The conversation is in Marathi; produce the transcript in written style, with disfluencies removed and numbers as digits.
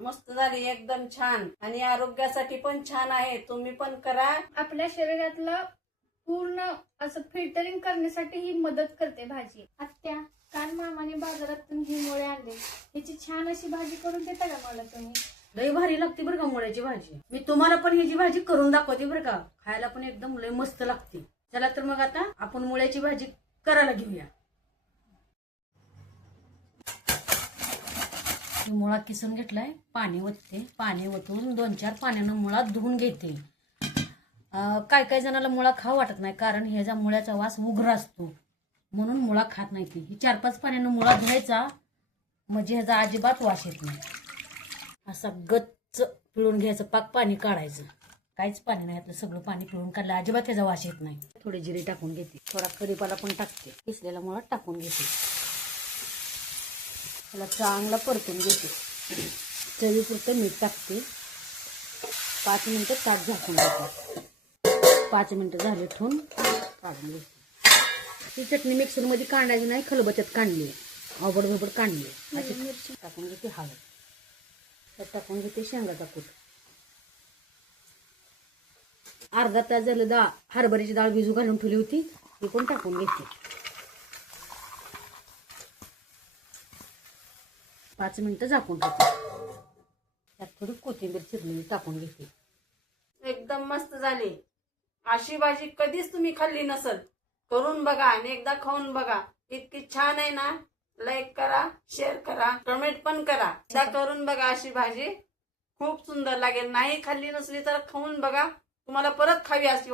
मस्त झाली, एकदम छान आणि आरोग्यासाठी पण छान आहे. तुम्ही पण करा. आपल्या शरीरातलं पूर्ण असं फिल्टरिंग करण्यासाठी ही मदत करते भाजी. आत्या, काल मामाने बाजारातून ही मुळे आणले, याची छान अशी भाजी करून देता का मला तुम्ही? लय भारी लागते बरं का मुळ्याची भाजी. मी तुम्हाला पण ह्याची भाजी करून दाखवते बरं का. खायला पण एकदम लय मस्त लागते. चला तर मग आता आपण मुळ्याची भाजी करायला घेऊया. मुळा किसून घेतलाय, पाणी ओतते. पाणी ओतून 2-4 पाण्यानं मुळा धुवून घेते. काय काय जणाला मुळा खाऊ वाटत नाही, कारण ह्याचा मुळ्याचा वास उग्र असतो, म्हणून मुळा खात नाही ती. 4-5 पाण्यानं मुळा धुवायचा, म्हणजे ह्याचा अजिबात वास येत नाही. असा गच्च पिळून घ्यायचं, पाक पाणी काढायचं. काहीच पाणी नाही, आपलं सगळं पाणी पिळून काढलं, अजिबात त्याचा वास येत नाही. थोडी जिरे टाकून घेते, थोडा कढीपाला पण टाकते, किसलेला मुळा टाकून घेते. त्याला चांगला परतून घेते. चवीपुरतं मीठ टाकते. 5 मिनिटं ताट झाकून घेते. 5 मिनिटं झाले ठेवून काढून घेते. ही चटणी मिक्सरमध्ये काढायची नाही, खलबत्यात काढली, आवड भबड काढली. अशी टाकून घेते. हळद त्यात टाकून घेते. शेंगाचा कूट. अर्धा तास झालं हरभऱ्याची डाळ भिजू घालून ठेवली होती, ती पण टाकून घेते. 5 मिनिटं झाकून ठेवते. त्यात थोडी कोथिंबीर चिरलेली टाकून घेते. एकदम मस्त झाली. अशी भाजी कधीच तुम्ही खाल्ली नसल. करून बघा आणि एकदा खाऊन बघा. इतकी छान आहे ना. लाईक करा, शेअर करा, कमेंट पण करा. एकदा करून बघा अशी भाजी, खूप सुंदर लागेल. नाही खाल्ली नसली तर खाऊन बघा, तुम्हाला परत खावी अशी वाटेल.